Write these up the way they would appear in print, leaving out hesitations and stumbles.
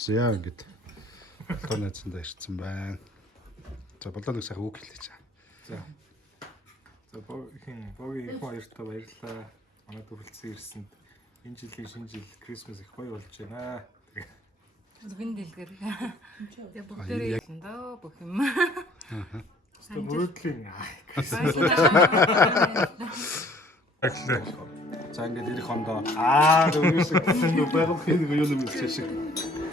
үлдсэн яа ингээд. Болоо найзсандаа ирсэн байна. За болоо нэг сайхан үг хэлээч. За. За боги их баяртай баярлалаа. Манай төрөлцсөн ирсэнд энэ жилийн шинэ жил Крисмас их гоё болж байна. Зүгэн дэлгэр. Тэгээ бүгдээрээ хэлэн дөө бүх юм. Аа. Бүрэтлийн За ингээд ирэх хондоо дөрөв шиг байгаа нэг юу юм шиг.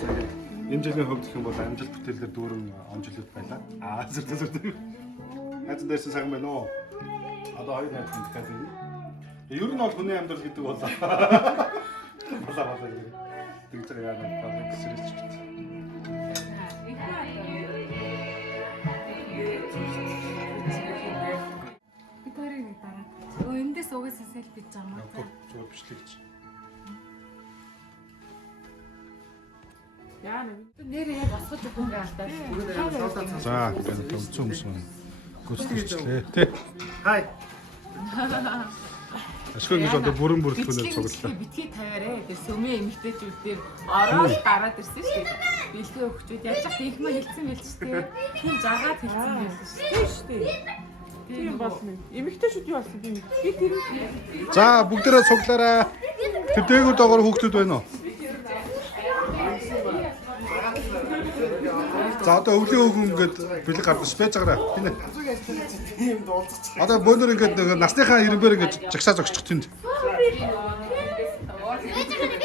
За ингээд энэ жилийн хувьд гэх юм бол амжилт бүтээлээр дүүрэн онцлог байлаа. Зүрх. Хацсан дэсэн сайхан байна уу? Одоо хоёр найз мэдхээд байна. Ер нь бол хүний амьдрал гэдэг бол болоо тэгж байгаа юм байна. Гэсэрч бит. Битэрийг нэг дараад. Эндээс угаасаа селфи хийж байгаа маа. Зүгээр бичлэгч. Яа нэрээ яг асууж өгөх юм алдаа. За ингээд томцсон хүмүүс гүйцэтгэлээ тий. Хай. Ашгүй гэж одоо бүрэн бүрэлдэхүүнээр цуглаа. Битгий тавиарэ. Тэр сөмийн эмэгтэйчүүд дээр ороод гараад ирсэн шүү дээ. Бэлгээ өгчүүд яаж ч их мэ хэлсэн байл шүү дээ. Тийм жагаад хэлсэн байл шүү дээ. Тийм болно. Эмэгтэйчүүд юу болсон би тэр. За бүгдээрээ цуглаарай. Тэр дээгүүр доогоор хүүхдүүд байна уу? За одоо өвлийн хөвгөн ингээд бэлэг гаргаж байж байгаарай. Хинэ. Одоо бөөнөр ингээд насныхаа ирэмбэр ингээд жагсаа зогсчих тэнд.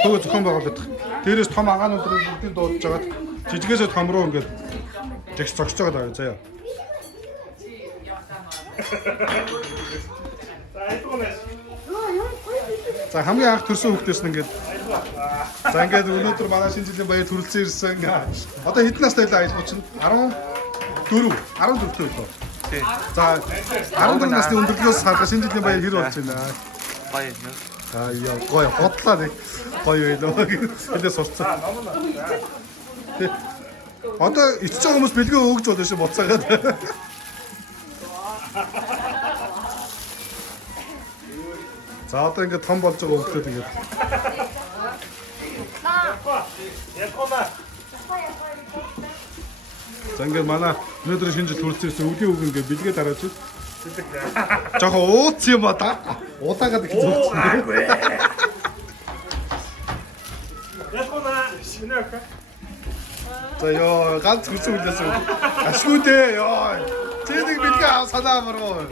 Төгөө зохион байгуулдаг. Дээрээс том агаанууд бүгдийг дуудаж жагаад жижигээс том руу ингээд жагс зогсож байгаа даа заяа. За хамгийн анх төрсөн хүүхдээс нь ингээд за ингээд өнөөдөр манай шинэ жилийн баяр төрөлцөн ирсэн. Одоо хэдэн настай байлаа айлгууч нь? 14 төлөө. Тий. За 14 насны өндөрлөөс хадгалж шинэ жилийн баяр хэр болж байна? Гоё юм. Яа гоё бодлоо нэг гоё байлаа. Хэлээ сурцсан. Одоо ичж байгаа хүмүүс бэлгээ өгж болно шүү буцаагаад. За одоо ингээд том болж байгаа хөлтөд ингээд. За ингээд манай өнөөдөр шинэ жил хүрсэн өвлийн үг ингээд бэлгээ дарааж байна. Жохоо ууц юм ба та. Удаагаад их зүгч. За ёо ганц хүсэн үлээс ашгүй дээ ёо. Чи нэг бэлгээ аваа санаа мөрөө.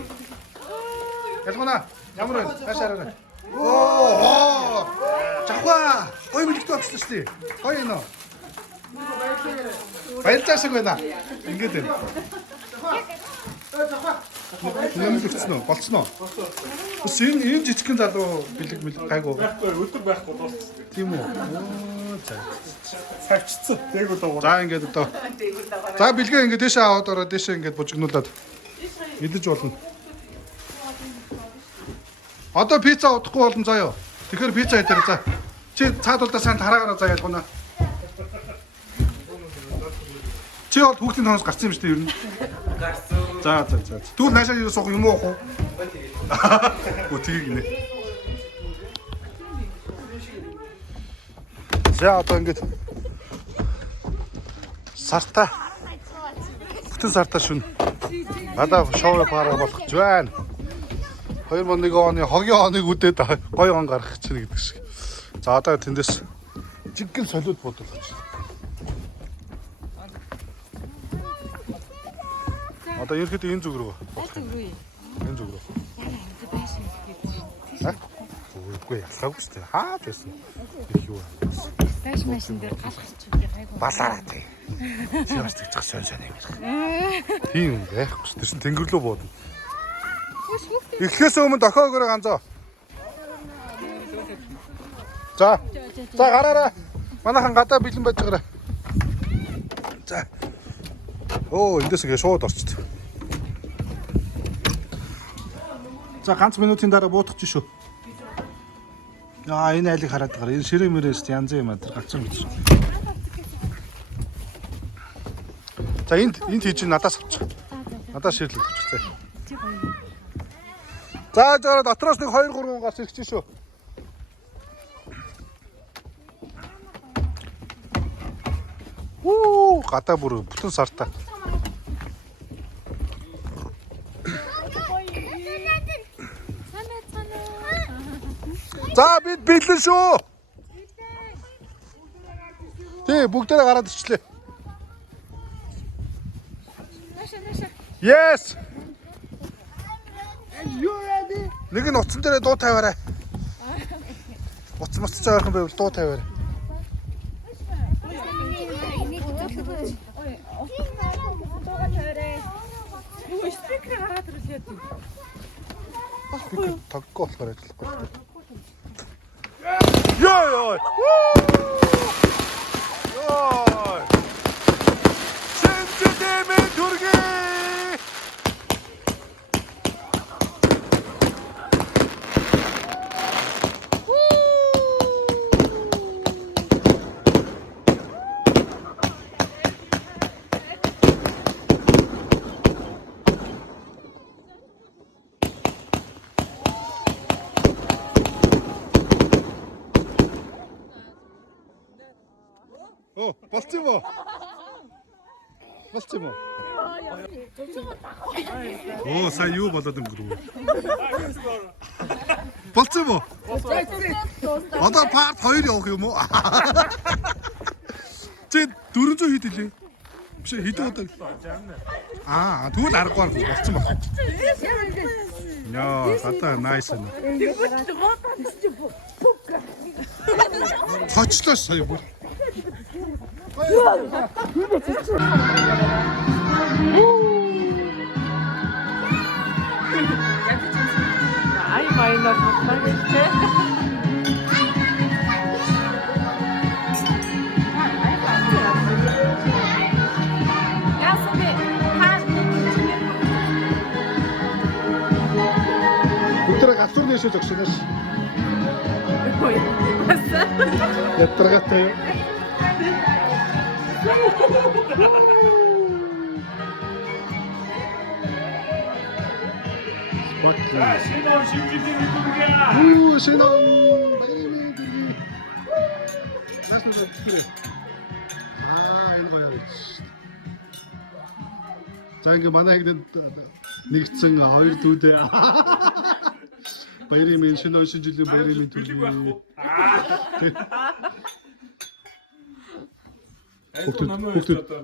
Ялгана. Ямар вэ? Хашаараа. Оо! Жахва! Гой бэлгтэй болчихсон шүү дээ. Гоё юм уу? Баярлалаа шиг байна. Ингээд байна. Нэмэлт өгсөн үү? Болцсон уу? Бас энэ жижигхэн залуу бэлэг гайгүй. байхгүй өдөр байхгүй дуусчихсан. Тийм үү? Цагчсан. Дээгүүр дуугаар. За ингээд одоо. За бэлгээ ингээд дэшээ аваад ороо дэшээ ингээд бужигнуулаад идэж болно. Одоо пицца удахгүй болно заяа. Тэгэхээр пицца идэх за. Чи цаадуулдаа сайн тараагаараа заа ялгуна. Чи бол хүүхдийн тоноос гарсан юм шүү дээ ер нь. Гарсан. За. Түл наашаа юу суух юм уу хоо? Оо тийг нэ. За одоо ингээд сартаа. Бүтэн сартаа шүн. Надаа шоу параа болох ч байна. 2001 оны хогийн оныг үдээд гоё он гаргах чинь гэдэг шиг. За одоо тэндээс жиггэн солиуд бодуулж байна. Одоо ерөөхдөө энэ зүг рүү. Энэ зүг рүү. Үгүй ялгаагүй ч тийм хаад байсан. Их юу. Байш машин дээр галах ч үгүй гайгүй. Балаараа тий. Сигарч тэгчих сонь юм ярих. Тийм байхгүй ш. Тэрсэн тэнгэр рүү буудна. Эхлээс өмнө дохоогоор ганцаа. За. За гараараа. Манайхан гадаа бэлэн байж байгаарай. За. Оо, эндээс ингэ шууд орчт. За ганц минутын дараа буутах чинь шүү. Энэ айлыг хараад байгаа. Энэ ширээ мөрөөс янз юм аа гацсан гэж. За энд хийж надаас авч. Надаас ширлэг өгч. За жоо дотроос нэг 2 3 гарч ирчих шүү. гадаа бүр бүтэн сартаа. За бид бэлэн шүү. Тэ бүгдээрээ гараад ирчлээ. Yes. Нэг нь утсан дээрээ дуу тавиарай. Утас мосч байгаа юм байвал дуу тавиарай. Юу спикер гараад ирлээ. Тоггүй болохоор ажиллахгүй. Ёо. Ёо. Сэнжэдэмэ түргэ. Оо, болчих юм уу? Болчих юм уу? Оо, сая юу болоод өнгөрөв? Болчих юм уу? Одоо part 2 явах юм уу? Чи 400 хэд хэлээ? Биш хэдэн удаа? Тэгвэл аргагүй болчих юм байна. Яа, гадаа nice юм. Хочлоо сая бүр. Ай майнаар мэттэй. Өдөр гацуур дэшээ зогсоноос. Ятрагатай. Шинэ шимжилээ мэдүргээ. Шинэ. Энэ гоё. За ингээ манай хэгэд нэгдсэн хоёр дүүдээ. Баярын минь шинэ жилийн баярын минь Билэг байхгүй.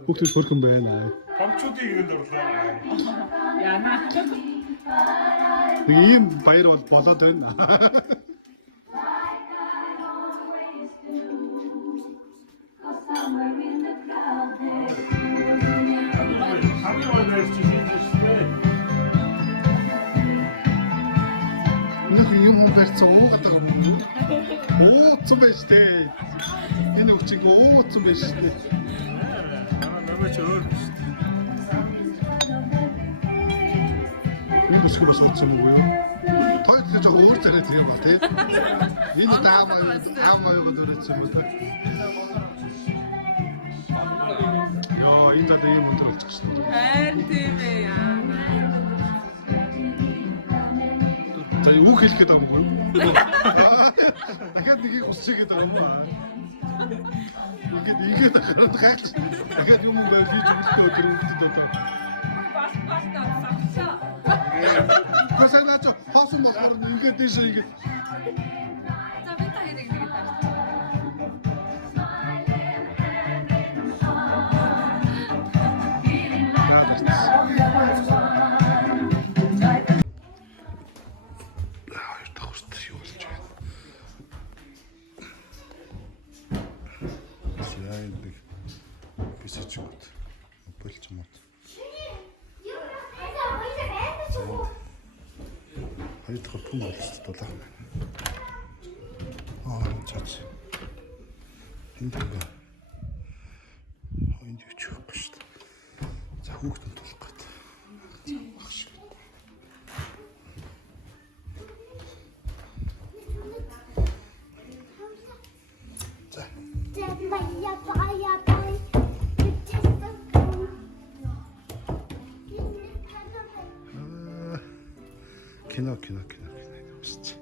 Хүүхдүүд хөрхөн байна. Томчуудын ирэнд орлоо. Яна. Нэг ийм баяр бол болоод байна. Нэг юм барьцсан уугаад байгаа юм. Ууцсан байж тээ. Энэ өвчиг ууцсан байж тээ. Намайг өөр биш. Энэ бүсгүй бас ууцсан юм уу юу? Той ч жоохон өөр зэрэг тийм ба тээ. Энэ таамаа дөрөцсөн юм байна. Яа, энэ даа юм өндөр болчихсон. Хайр тийм ээ яа. За юу хэлэх гээд байгаа юм бэ? Дахиад нэг их хүсчээ гээд байгаа юм байна. Ингээд хараад гайхаж. Дахиад юм байл хийж өгөхгүй өдөр өгдөг одоо. Хасанаач хасан болохоор ингээд дэш ингээд. За би та хэрэг нэг таа. Хоёр дахь пүн болчихсон дулаах юм байна. Чаач. Энд ингээ. Энд юу ч байхгүй шүү дээ. За хүүхдэн тулах гээд. Багш шиг. За. Кино явуулчих.